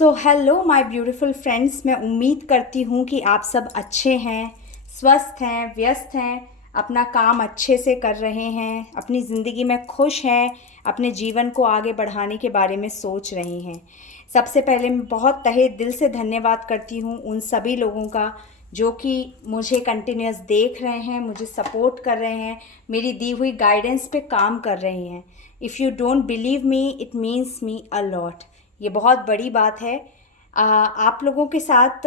So hello my beautiful friends, मैं उम्मीद करती हूँ कि आप सब अच्छे हैं, स्वस्थ हैं, व्यस्त हैं, अपना काम अच्छे से कर रहे हैं, अपनी ज़िंदगी में खुश हैं, अपने जीवन को आगे बढ़ाने के बारे में सोच रहे हैं। सबसे पहले मैं बहुत तहे दिल से धन्यवाद करती हूँ उन सभी लोगों का जो कि मुझे कंटिन्यूस देख रहे हैं, मुझे सपोर्ट कर रहे हैं, मेरी दी हुई गाइडेंस पे काम कर रहे हैं। If you don't believe me, it means me a lot. ये बहुत बड़ी बात है। आप लोगों के साथ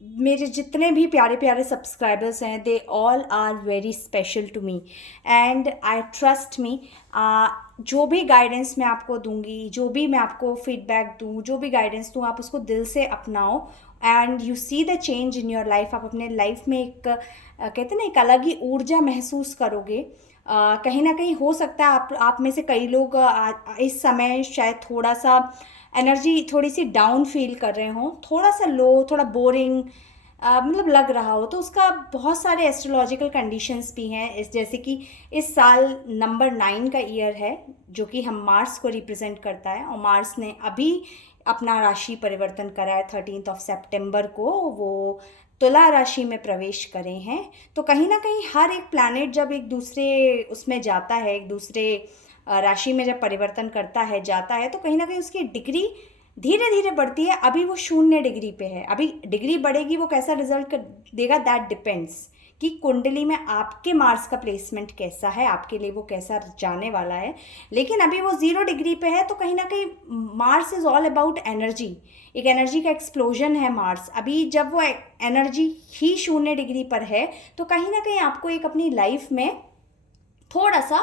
मेरे जितने भी प्यारे प्यारे सब्सक्राइबर्स हैं, they all are very special to me and I trust me. जो भी गाइडेंस मैं आपको दूंगी, जो भी मैं आपको फीडबैक दूं, जो भी गाइडेंस दूं, आप उसको दिल से अपनाओ and you see the change in your life. आप अपने लाइफ में एक कहते हैं ना, एक अलग ही ऊर्जा महसूस करोगे। कहीं ना कहीं हो सकता है आप में से कई लोग इस समय शायद थोड़ा सा एनर्जी थोड़ी सी डाउन फील कर रहे हो, थोड़ा सा लो, थोड़ा बोरिंग मतलब लग रहा हो। तो उसका बहुत सारे एस्ट्रोलॉजिकल कंडीशंस भी हैं, जैसे कि इस साल नंबर 9 का ईयर है, जो कि हम मार्स को रिप्रेजेंट करता है, और मार्स ने अभी अपना राशि परिवर्तन करा है। 13 सितंबर को वो तुला राशि में प्रवेश करे हैं। तो कहीं ना कहीं हर एक प्लैनेट जब एक दूसरे उसमें जाता है, एक दूसरे राशि में जब परिवर्तन करता है, जाता है, तो कहीं ना कहीं उसकी डिग्री धीरे धीरे बढ़ती है। अभी वो 0 डिग्री पे है, अभी डिग्री बढ़ेगी, वो कैसा रिजल्ट देगा दैट डिपेंड्स कि कुंडली में आपके मार्स का प्लेसमेंट कैसा है, आपके लिए वो कैसा जाने वाला है। लेकिन अभी वो 0 डिग्री पे है, तो कहीं ना कहीं Mars is all about energy. एक एनर्जी का एक्सप्लोजन है मार्स। अभी जब वो एनर्जी ही 0 डिग्री पर है, तो कहीं ना कहीं आपको एक अपनी लाइफ में थोड़ा सा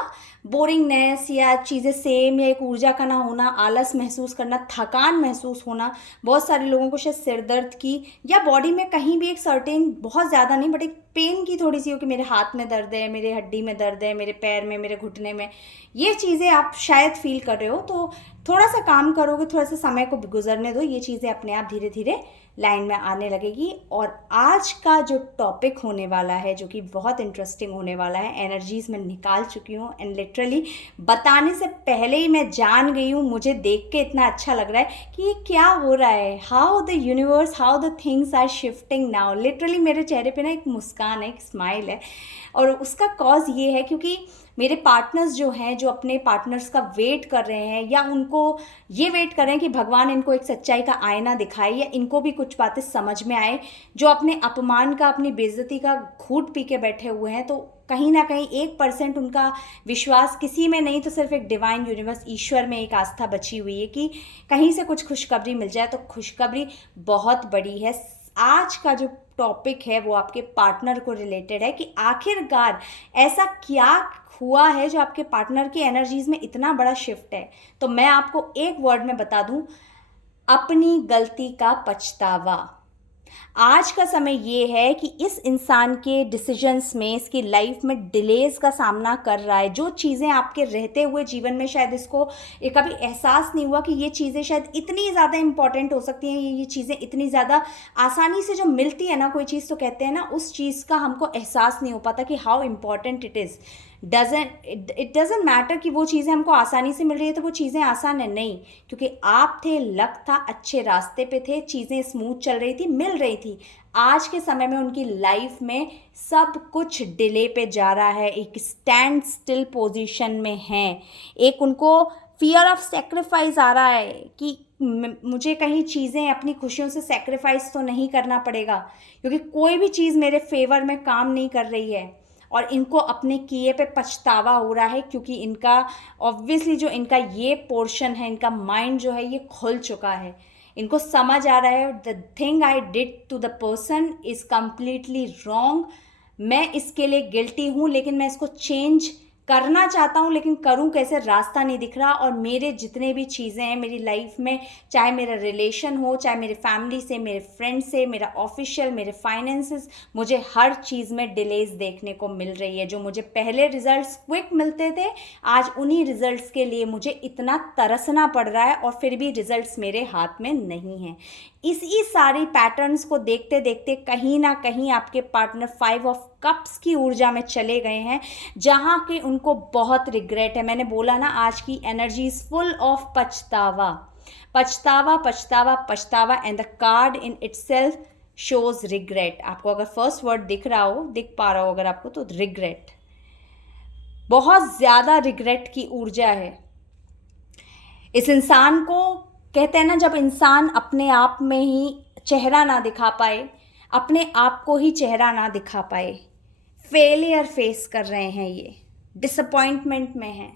बोरिंगनेस या चीज़ें सेम, या एक ऊर्जा का ना होना, आलस महसूस करना, थकान महसूस होना, बहुत सारे लोगों को शायद सिर दर्द की या बॉडी में कहीं भी एक सर्टेन, बहुत ज़्यादा नहीं बट एक पेन की थोड़ी सी हो कि मेरे हाथ में दर्द है, मेरे हड्डी में दर्द है, मेरे पैर में, मेरे घुटने में, ये चीज़ें आप शायद फील कर रहे हो। तो थोड़ा सा काम करोगे, थोड़ा सा समय को गुजरने दो, ये चीज़ें अपने आप धीरे धीरे लाइन में आने लगेगी। और आज का जो टॉपिक होने वाला है, जो कि बहुत इंटरेस्टिंग होने वाला है, एनर्जीज मैं निकाल चुकी हूँ एंड लिटरली बताने से पहले ही मैं जान गई हूँ। मुझे देख के इतना अच्छा लग रहा है कि ये क्या हो रहा है, how the universe, how the things are shifting now. Literally मेरे चेहरे पे ना एक मुस्कान है, एक स्माइल है, और उसका कॉज ये है क्योंकि मेरे पार्टनर्स जो हैं, जो अपने पार्टनर्स का वेट कर रहे हैं, या उनको ये वेट कर रहे हैं कि भगवान इनको एक सच्चाई का आईना दिखाए, या इनको भी कुछ बातें समझ में आए, जो अपने अपमान का, अपनी बेइज्जती का घूंट पी के बैठे हुए हैं। तो कहीं ना कहीं 1% उनका विश्वास किसी में नहीं, तो सिर्फ एक डिवाइन यूनिवर्स, ईश्वर में एक आस्था बची हुई है कि कहीं से कुछ खुशखबरी मिल जाए। तो खुशखबरी बहुत बड़ी है। आज का जो टॉपिक है वो आपके पार्टनर को रिलेटेड है कि आखिरकार ऐसा क्या हुआ है जो आपके पार्टनर की एनर्जीज में इतना बड़ा शिफ्ट है। तो मैं आपको एक वर्ड में बता दूं, अपनी गलती का पछतावा। आज का समय ये है कि इस इंसान के डिसीजंस में, इसकी लाइफ में डिलेज का सामना कर रहा है। जो चीज़ें आपके रहते हुए जीवन में शायद इसको ये कभी एहसास नहीं हुआ कि ये चीज़ें शायद इतनी ज़्यादा इंपॉर्टेंट हो सकती हैं, ये चीज़ें इतनी ज़्यादा आसानी से जो मिलती है ना कोई चीज़, तो कहते हैं ना, उस चीज़ का हमको एहसास नहीं हो पाता कि how important it is. It doesn't matter कि वो चीज़ें हमको आसानी से मिल रही है तो वो चीज़ें आसान है, नहीं, क्योंकि आप थे, लक था, अच्छे रास्ते पे थे, चीज़ें स्मूथ चल रही थी, मिल रही थी। आज के समय में उनकी लाइफ में सब कुछ डिले पे जा रहा है, एक स्टैंड स्टिल पोजीशन में है, एक उनको फियर ऑफ सेक्रीफाइस आ रहा है कि मुझे कहीं चीज़ें अपनी खुशियों से सेक्रीफाइस तो नहीं करना पड़ेगा, क्योंकि कोई भी चीज़ मेरे फेवर में काम नहीं कर रही है। और इनको अपने किए पे पछतावा हो रहा है, क्योंकि इनका ऑब्वियसली जो इनका ये पोर्शन है, इनका माइंड जो है ये खुल चुका है। इनको समझ आ रहा है the thing I did to the person is completely wrong. मैं इसके लिए गिल्टी हूँ, लेकिन मैं इसको चेंज करना चाहता हूँ, लेकिन करूँ कैसे, रास्ता नहीं दिख रहा। और मेरे जितने भी चीज़ें हैं मेरी लाइफ में, चाहे मेरा रिलेशन हो, चाहे मेरे फैमिली से, मेरे फ्रेंड से, मेरा ऑफिशियल, मेरे फाइनेंसेस, मुझे हर चीज़ में डिलेज देखने को मिल रही है। जो मुझे पहले रिजल्ट्स क्विक मिलते थे, आज उन्हीं रिजल्ट्स के लिए मुझे इतना तरसना पड़ रहा है, और फिर भी रिजल्ट्स मेरे हाथ में नहीं हैं। इसी सारी पैटर्न्स को देखते देखते कहीं ना कहीं आपके पार्टनर 5 ऑफ कप्स की ऊर्जा में चले गए हैं, जहाँ के उनको बहुत रिग्रेट है। मैंने बोला ना, आज की एनर्जी इज फुल ऑफ पछतावा। पछतावा पछतावा पछतावा and the card in itself shows regret. आपको अगर फर्स्ट वर्ड दिख पा रहा हो अगर आपको, तो रिग्रेट, बहुत ज़्यादा रिग्रेट की ऊर्जा है इस इंसान को। कहते हैं ना, जब इंसान अपने आप में ही चेहरा ना दिखा पाए, अपने आप को ही चेहरा ना दिखा पाए, फेलियर फेस कर रहे हैं, ये डिसअपॉइंटमेंट में है,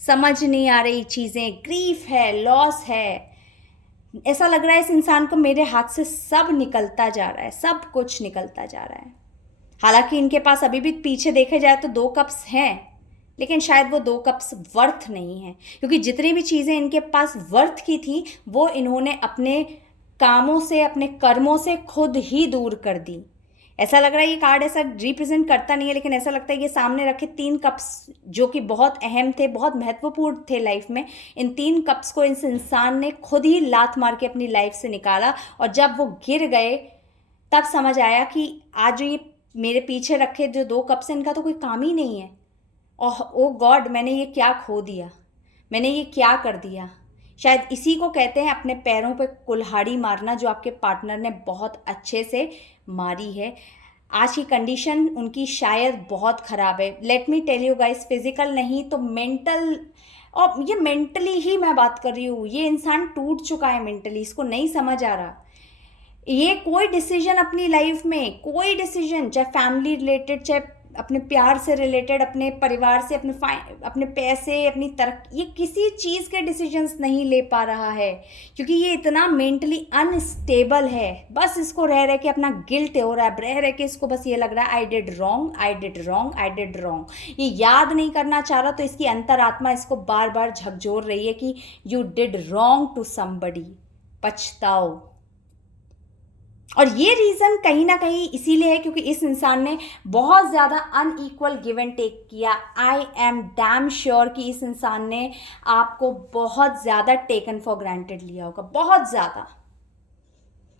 समझ नहीं आ रही चीज़ें, ग्रीफ है, लॉस है, ऐसा लग रहा है इस इंसान को मेरे हाथ से सब निकलता जा रहा है, सब कुछ निकलता जा रहा है। हालांकि इनके पास अभी भी पीछे देखे जाए तो 2 कप्स हैं, लेकिन शायद वो 2 कप्स वर्थ नहीं है, क्योंकि जितनी भी चीज़ें इनके पास वर्थ की थी वो इन्होंने अपने कामों से, अपने कर्मों से खुद ही दूर कर दी। ऐसा लग रहा है ये कार्ड ऐसा रिप्रेजेंट करता नहीं है, लेकिन ऐसा लगता है ये सामने रखे 3 कप्स जो कि बहुत अहम थे, बहुत महत्वपूर्ण थे लाइफ में, इन 3 कप्स को इस इंसान ने खुद ही लात मार के अपनी लाइफ से निकाला। और जब वो गिर गए तब समझ आया कि आज जो ये मेरे पीछे रखे जो 2 कप्स हैं, इनका तो कोई काम ही नहीं है। और ओ गॉड, मैंने ये क्या खो दिया, मैंने ये क्या कर दिया। शायद इसी को कहते हैं अपने पैरों पे कुल्हाड़ी मारना, जो आपके पार्टनर ने बहुत अच्छे से मारी है। आज की कंडीशन उनकी शायद बहुत ख़राब है। Let me tell you guys, physical नहीं तो मेंटल, और ये मेंटली ही मैं बात कर रही हूँ। ये इंसान टूट चुका है मेंटली, इसको नहीं समझ आ रहा। ये कोई डिसीजन अपनी लाइफ में, कोई डिसीजन, चाहे फैमिली रिलेटेड, चाहे अपने प्यार से रिलेटेड, अपने परिवार से, अपने पैसे, अपनी तरक्की, ये किसी चीज़ के डिसीजंस नहीं ले पा रहा है, क्योंकि ये इतना मेंटली अनस्टेबल है। बस इसको रह रह के अपना गिल्ट हो रहा है, रह रह के इसको बस ये लग रहा है I did wrong, I did wrong, I did wrong. ये याद नहीं करना चाह रहा, तो इसकी अंतरात्मा इसको बार बार झकझोर रही है कि you did wrong to somebody, पछताओ। और ये रीज़न कहीं ना कहीं इसीलिए है क्योंकि इस इंसान ने बहुत ज़्यादा अनइक्वल गिव एंड टेक किया। आई एम डैम श्योर कि इस इंसान ने आपको बहुत ज़्यादा टेकन फॉर ग्रांटेड लिया होगा, बहुत ज़्यादा।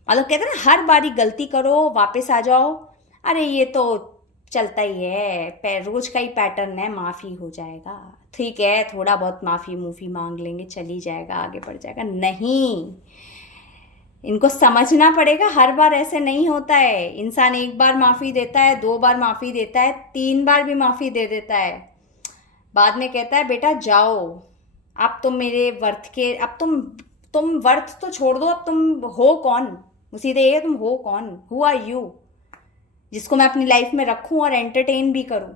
मतलब कहते हैं ना, हर बारी गलती करो वापस आ जाओ, अरे ये तो चलता ही है, रोज का ही पैटर्न है, माफ़ी हो जाएगा, ठीक है, थोड़ा बहुत माफ़ी मूफ़ी मांग लेंगे, चली जाएगा, आगे बढ़ जाएगा। नहीं, इनको समझना पड़ेगा हर बार ऐसे नहीं होता है। इंसान 1 बार माफ़ी देता है, 2 बार माफ़ी देता है, 3 बार भी माफ़ी दे देता है, बाद में कहता है बेटा जाओ, अब तुम मेरे वर्थ के, अब तुम वर्थ तो छोड़ दो, अब तुम हो कौन, सीधे ये तुम हो कौन, हु आर यू, जिसको मैं अपनी लाइफ में रखूं और एंटरटेन भी करूं।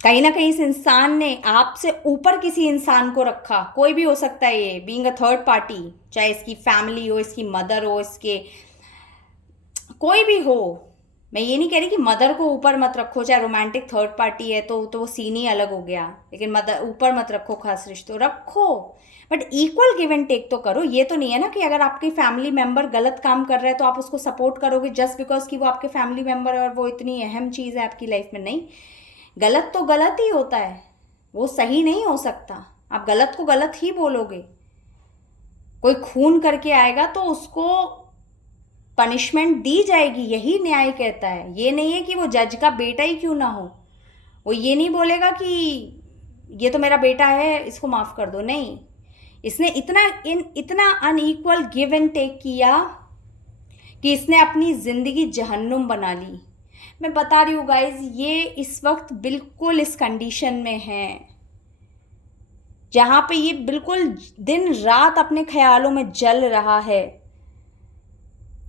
कहीं ना कहीं इस इंसान ने आपसे ऊपर किसी इंसान को रखा, कोई भी हो सकता है ये, बीइंग अ थर्ड पार्टी, चाहे इसकी फैमिली हो, इसकी मदर हो, इसके कोई भी हो। मैं ये नहीं कह रही कि मदर को ऊपर मत रखो, चाहे रोमांटिक थर्ड पार्टी है तो वो सीन ही अलग हो गया, लेकिन मदर ऊपर मत रखो, खास रिश्तों रखो, but equal give and take तो करो। ये तो नहीं है ना कि अगर आपकी फैमिली मेंबर गलत काम कर रहा है तो आप उसको सपोर्ट करोगे जस्ट बिकॉज कि वो आपके फैमिली मेंबर है और वो इतनी अहम चीज़ है आपकी लाइफ में। नहीं, गलत तो गलत ही होता है, वो सही नहीं हो सकता। आप गलत को गलत ही बोलोगे। कोई खून करके आएगा तो उसको पनिशमेंट दी जाएगी, यही न्याय कहता है। ये नहीं है कि वो जज का बेटा ही क्यों ना हो, वो ये नहीं बोलेगा कि ये तो मेरा बेटा है इसको माफ़ कर दो। नहीं, इसने इतना अनइक्वल गिव एंड टेक किया कि इसने अपनी ज़िंदगी जहन्नुम बना ली। मैं बता रही हूँ गाइज, ये इस वक्त बिल्कुल इस कंडीशन में है जहाँ पे ये बिल्कुल दिन रात अपने ख्यालों में जल रहा है।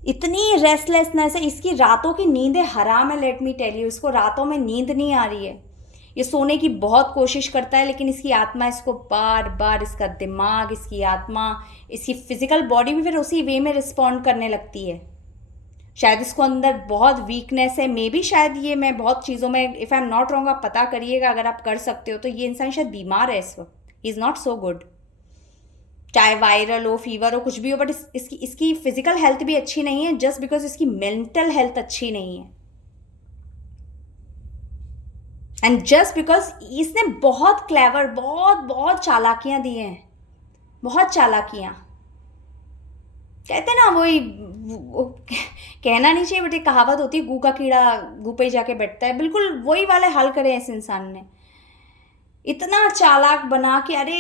इतनी रेस्टलेसनेस है, इसकी रातों की नींदें हराम है। लेट मी टेल यू, इसको रातों में नींद नहीं आ रही है। ये सोने की बहुत कोशिश करता है, लेकिन इसकी आत्मा इसको बार बार, इसका दिमाग, इसकी आत्मा, इसकी फिजिकल बॉडी भी फिर उसी वे में रिस्पॉन्ड करने लगती है। शायद इसको अंदर बहुत वीकनेस है, मे बी शायद ये, मैं बहुत चीज़ों में, if I am not wrong, आप पता करिएगा अगर आप कर सकते हो तो। ये इंसान शायद बीमार है इस वक्त, he is not so good, चाहे वायरल हो, फीवर हो, कुछ भी हो, बट इसकी फिजिकल हेल्थ भी अच्छी नहीं है जस्ट बिकॉज इसकी मेंटल हेल्थ अच्छी नहीं है। एंड जस्ट बिकॉज इसने बहुत क्लेवर, बहुत चालाकियां दी हैं, बहुत चालाकियां। कहते ना वही, वो कहना नहीं चाहिए बट एक कहावत होती है, गू का कीड़ा गू पे ही जाके बैठता है। बिल्कुल वही वाले हाल करे हैं इस इंसान ने। इतना चालाक बना के, अरे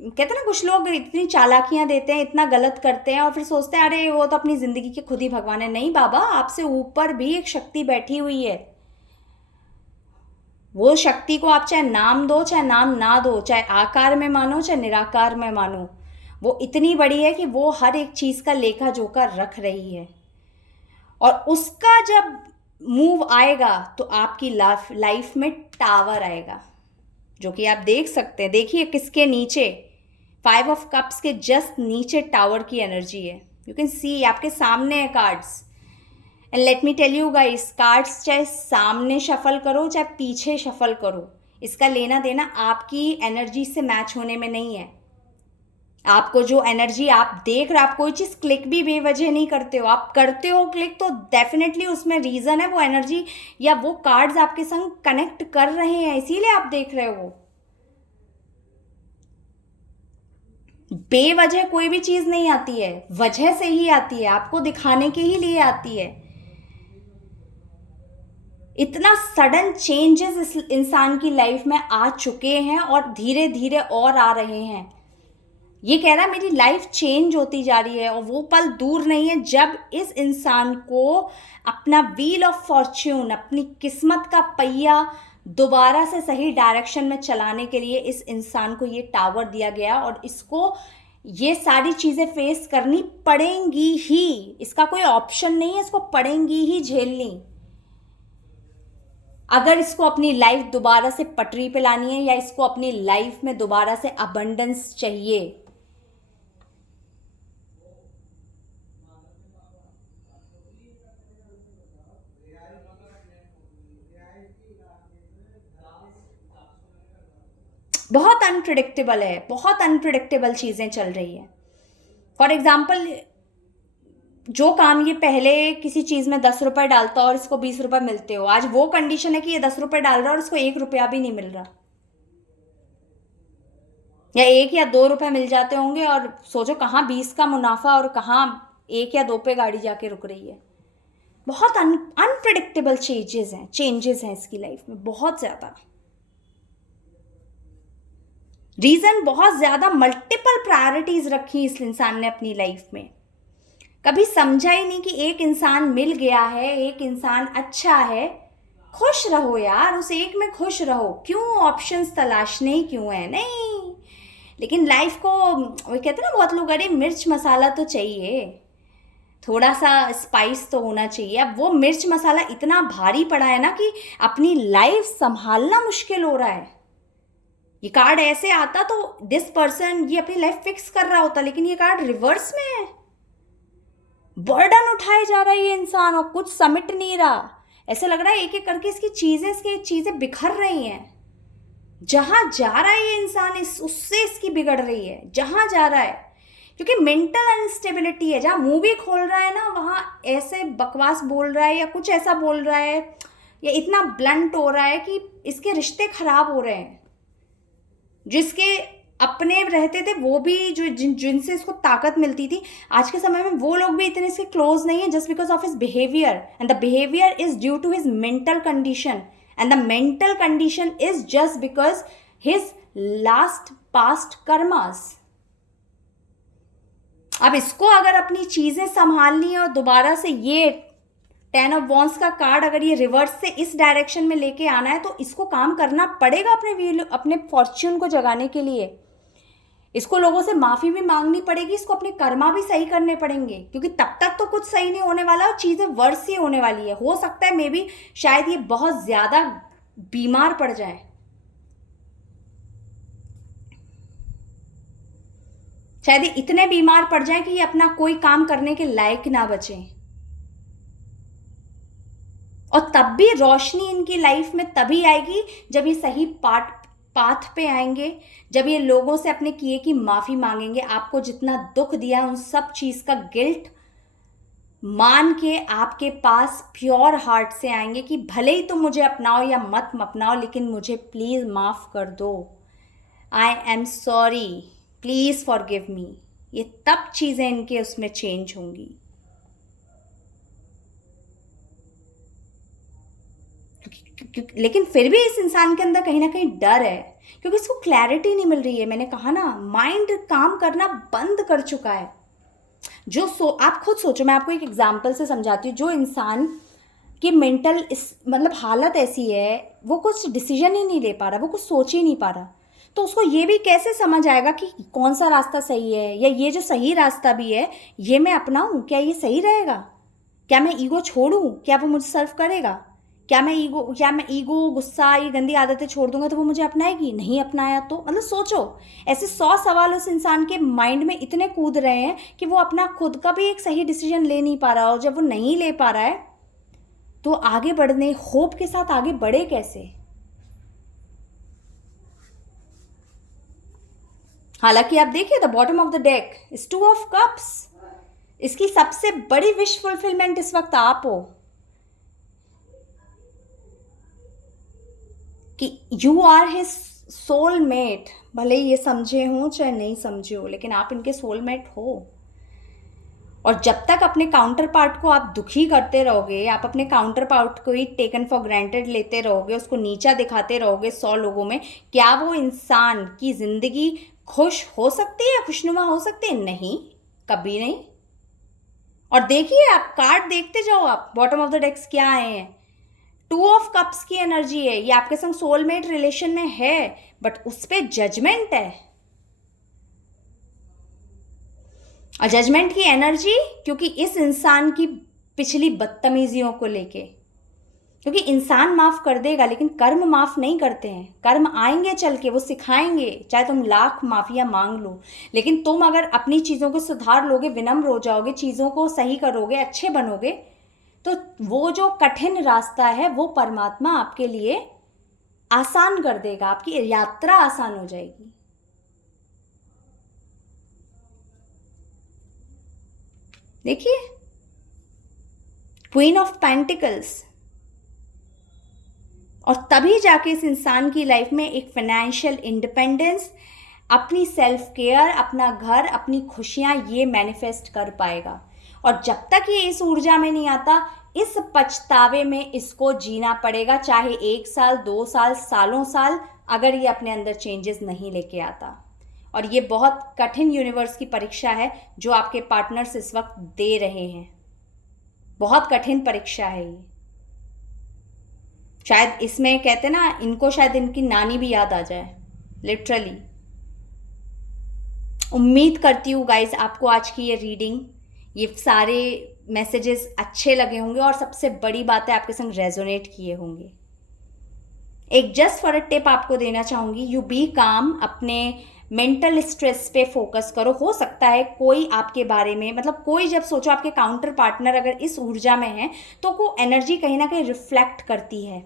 कहते हैं ना कुछ लोग इतनी चालाकियां देते हैं, इतना गलत करते हैं और फिर सोचते हैं अरे वो तो अपनी जिंदगी के खुद ही भगवान है। नहीं बाबा, आपसे ऊपर भी एक शक्ति बैठी हुई है। वो शक्ति को आप चाहे नाम दो चाहे नाम ना दो, चाहे आकार में मानो चाहे निराकार में मानो, वो इतनी बड़ी है कि वो हर एक चीज का लेखा जोखा रख रही है। और उसका जब मूव आएगा तो आपकी लाइफ में टावर आएगा, जो कि आप देख सकते हैं। देखिए किसके नीचे, 5 ऑफ कप्स के जस्ट नीचे टावर की एनर्जी है। यू कैन सी, आपके सामने है cards. And let me tell you guys, cards चाहे सामने शफल करो चाहे पीछे शफल करो, इसका लेना देना आपकी एनर्जी से मैच होने में नहीं है। आपको जो एनर्जी आप देख रहे हो, आप कोई चीज़ क्लिक भी बेवजह नहीं करते हो। आप करते हो क्लिक तो डेफिनेटली उसमें रीज़न है, वो एनर्जी या वो कार्ड्स आपके संग कनेक्ट कर रहे हैं, इसीलिए आप देख रहे हो। बेवजह कोई भी चीज़ नहीं आती है, वजह से ही आती है, आपको दिखाने के ही लिए आती है। इतना सडन चेंजेस इस इंसान की लाइफ में आ चुके हैं और धीरे धीरे और आ रहे हैं। ये कह रहा है मेरी लाइफ चेंज होती जा रही है, और वो पल दूर नहीं है जब इस इंसान को अपना व्हील ऑफ फॉर्च्यून, अपनी किस्मत का पहिया दोबारा से सही डायरेक्शन में चलाने के लिए इस इंसान को ये टावर दिया गया, और इसको ये सारी चीज़ें फेस करनी पड़ेंगी ही। इसका कोई ऑप्शन नहीं है, इसको पड़ेंगी ही झेलनी, अगर इसको अपनी लाइफ दोबारा से पटरी पे लानी है या इसको अपनी लाइफ में दोबारा से अबंडेंस चाहिए। बहुत अनप्रिडिक्टेबल है, बहुत अनप्रिडिक्टेबल चीज़ें चल रही है। फॉर एग्जाम्पल, जो काम ये पहले किसी चीज़ में 10 रुपए डालता और इसको 20 रुपए मिलते हो, आज वो कंडीशन है कि ये 10 रुपए डाल रहा है और इसको 1 रुपया भी नहीं मिल रहा, या 1 या 2 रुपए मिल जाते होंगे, और सोचो कहाँ 20 का मुनाफा और कहाँ 1 या 2 पे गाड़ी जाके रुक रही है। बहुत अनप्रिडिक्टेबल चेंजेस हैं इसकी लाइफ में, बहुत ज़्यादा। रीज़न बहुत ज़्यादा, मल्टीपल प्रायोरिटीज़ रखी इस इंसान ने अपनी लाइफ में। कभी समझा ही नहीं कि एक इंसान मिल गया है, एक इंसान अच्छा है, खुश रहो यार, उस एक में खुश रहो, क्यों ऑप्शंस तलाशने ही क्यों है, नहीं। लेकिन लाइफ को, वो कहते हैं ना बहुत लोग, अरे मिर्च मसाला तो चाहिए, थोड़ा सा स्पाइस तो होना चाहिए। अब वो मिर्च मसाला इतना भारी पड़ा है ना कि अपनी लाइफ संभालना मुश्किल हो रहा है। ये कार्ड ऐसे आता तो दिस पर्सन ये अपनी लाइफ फिक्स कर रहा होता, लेकिन ये कार्ड रिवर्स में है, बर्डन उठाए जा रहा है ये इंसान और कुछ समिट नहीं रहा। ऐसे लग रहा है एक एक करके इसकी चीजें बिखर रही हैं। जहां जा रहा है ये इंसान, उससे इसकी बिगड़ रही है, जहां जा रहा है, क्योंकि मेंटल अनस्टेबिलिटी है। जहां मुंह भी खोल रहा है ना, वहां ऐसे बकवास बोल रहा है या कुछ ऐसा बोल रहा है या इतना ब्लंट हो रहा है कि इसके रिश्ते खराब हो रहे हैं। जिसके अपने रहते थे वो भी, जो जिनसे इसको ताकत मिलती थी, आज के समय में वो लोग भी इतने इसके क्लोज नहीं है, just because of his behaviour, and the behaviour is due to his mental condition, and the mental condition is just because his last past karmas. अब इसको अगर अपनी चीजें संभालनी है और दोबारा से ये 10 ऑफ वॉन्ड्स का कार्ड अगर ये रिवर्स से इस डायरेक्शन में लेके आना है, तो इसको काम करना पड़ेगा अपने फॉर्च्यून को जगाने के लिए। इसको लोगों से माफी भी मांगनी पड़ेगी, इसको अपने कर्मा भी सही करने पड़ेंगे, क्योंकि तब तक तो कुछ सही नहीं होने वाला और चीजें वर्स ही होने वाली है। हो सकता है मे बी शायद ये बहुत ज्यादा बीमार पड़ जाए, शायद ये इतने बीमार पड़ जाए कि ये अपना कोई काम करने के लायक ना बचे, और तब भी रोशनी इनकी लाइफ में तभी आएगी जब ये सही पाथ पे आएंगे, जब ये लोगों से अपने किए की माफी मांगेंगे। आपको जितना दुख दिया उन सब चीज का गिल्ट मान के आपके पास प्योर हार्ट से आएंगे कि भले ही तुम मुझे अपनाओ या मत अपनाओ, लेकिन मुझे प्लीज माफ कर दो, I am sorry, please forgive me. ये तब चीजें इनके उसमें चेंज होंगी। लेकिन फिर भी इस इंसान के अंदर कहीं ना कहीं डर है क्योंकि इसको क्लैरिटी नहीं मिल रही है। मैंने कहा ना, माइंड काम करना बंद कर चुका है। आप खुद सोचो, मैं आपको एक एग्जांपल से समझाती हूँ। जो इंसान की मेंटल मतलब हालत ऐसी है, वो कुछ डिसीजन ही नहीं ले पा रहा, वो कुछ सोच ही नहीं पा रहा, तो उसको ये भी कैसे समझ आएगा कि कौन सा रास्ता सही है, या ये जो सही रास्ता भी है ये मैं अपनाऊं, क्या ये सही रहेगा, क्या मैं ईगो छोड़ूं, क्या वो मुझे सर्व करेगा, क्या मैं ईगो गुस्सा ये गंदी आदतें छोड़ दूंगा तो वो मुझे अपनाएगी, नहीं अपनाया तो? मतलब सोचो, ऐसे 100 सवाल उस इंसान के माइंड में इतने कूद रहे हैं कि वो अपना खुद का भी एक सही डिसीजन ले नहीं पा रहा। और जब वो नहीं ले पा रहा है तो आगे बढ़ने, होप के साथ आगे बढ़े कैसे? हालांकि आप देखिए, the bottom of the deck is 2 of cups. इसकी सबसे बड़ी विश फुलफिलमेंट इस वक्त आप हो कि यू आर हिज सोलमेट। भले ही ये समझे हो चाहे नहीं समझे हो, लेकिन आप इनके सोलमेट हो। और जब तक अपने काउंटर पार्ट को आप दुखी करते रहोगे, आप अपने काउंटर पार्ट को ही टेकन फॉर ग्रांटेड लेते रहोगे, उसको नीचा दिखाते रहोगे 100 लोगों में, क्या वो इंसान की जिंदगी खुश हो सकती है, खुशनुमा हो सकती है? नहीं, कभी नहीं। और देखिए, आप कार्ड देखते जाओ, आप बॉटम ऑफ द डेक्स क्या आए हैं। 2 ऑफ कप्स की एनर्जी है, ये आपके संग सोलमेट रिलेशन में है, बट उस पर जजमेंट है। और जजमेंट की एनर्जी, क्योंकि इस इंसान की पिछली बदतमीजियों को लेके, क्योंकि इंसान माफ कर देगा लेकिन कर्म माफ नहीं करते हैं। कर्म आएंगे चल के, वो सिखाएंगे, चाहे तुम लाख माफिया मांग लो, लेकिन तुम अगर अपनी चीज़ों को सुधार लोगे, विनम्र हो जाओगे, चीज़ों को सही करोगे, अच्छे बनोगे, तो वो जो कठिन रास्ता है वो परमात्मा आपके लिए आसान कर देगा, आपकी यात्रा आसान हो जाएगी। देखिए, क्वीन ऑफ पेंटिकल्स। और तभी जाके इस इंसान की लाइफ में एक फाइनेंशियल इंडिपेंडेंस, अपनी सेल्फ केयर, अपना घर, अपनी खुशियां, ये मैनिफेस्ट कर पाएगा। और जब तक ये इस ऊर्जा में नहीं आता, इस पछतावे में इसको जीना पड़ेगा, चाहे 1 साल, 2 साल, सालों साल, अगर ये अपने अंदर चेंजेस नहीं लेके आता। और ये बहुत कठिन यूनिवर्स की परीक्षा है जो आपके पार्टनर्स इस वक्त दे रहे हैं। बहुत कठिन परीक्षा है ये। शायद इसमें कहते ना, इनको शायद इनकी नानी भी याद आ जाए, लिटरली। उम्मीद करती हूँ गाइज आपको आज की ये रीडिंग, ये सारे मैसेजेस अच्छे लगे होंगे, और सबसे बड़ी बात है आपके संग रेजोनेट किए होंगे। एक जस्ट फॉर अ टिप आपको देना चाहूँगी, यू बी काम। अपने मेंटल स्ट्रेस पे फोकस करो। हो सकता है कोई आपके बारे में, मतलब कोई, जब सोचो आपके काउंटर पार्टनर अगर इस ऊर्जा में है तो वो एनर्जी कहीं ना कहीं रिफ्लेक्ट करती है।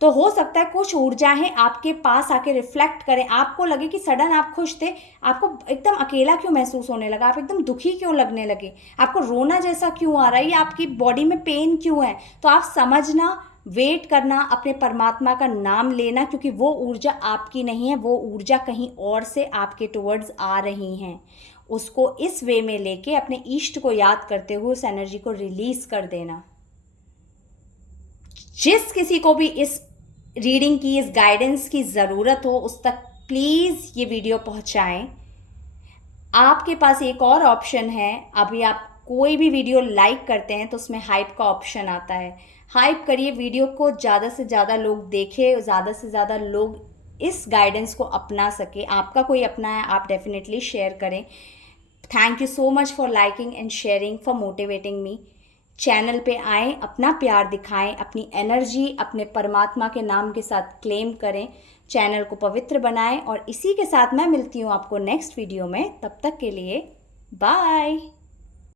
तो हो सकता है कुछ ऊर्जाएं आपके पास आके रिफ्लेक्ट करें, आपको लगे कि सडन आप खुश थे, आपको एकदम अकेला क्यों महसूस होने लगा, आप एकदम दुखी क्यों लगने लगे, आपको रोना जैसा क्यों आ रहा है, या आपकी बॉडी में पेन क्यों है। तो आप समझना, वेट करना, अपने परमात्मा का नाम लेना, क्योंकि वो ऊर्जा आपकी नहीं है, वो ऊर्जा कहीं और से आपके टुवर्ड्स आ रही हैं। उसको इस वे में लेके अपने इष्ट को याद करते हुए उस एनर्जी को रिलीज कर देना। जिस किसी को भी इस रीडिंग की, इस गाइडेंस की ज़रूरत हो, उस तक प्लीज़ ये वीडियो पहुंचाएं। आपके पास एक और ऑप्शन है, अभी आप कोई भी वीडियो लाइक करते हैं तो उसमें हाइप का ऑप्शन आता है। हाइप करिए वीडियो को, ज़्यादा से ज़्यादा लोग देखें, ज़्यादा से ज़्यादा लोग इस गाइडेंस को अपना सके। आपका कोई अपना है, आप डेफिनेटली शेयर करें। Thank you so much for liking and sharing, for motivating me. Channel पे आएँ, अपना प्यार दिखाएं, अपनी एनर्जी अपने परमात्मा के नाम के साथ क्लेम करें, चैनल को पवित्र बनाएं। और इसी के साथ मैं मिलती हूँ आपको नेक्स्ट वीडियो में। तब तक के लिए बाय।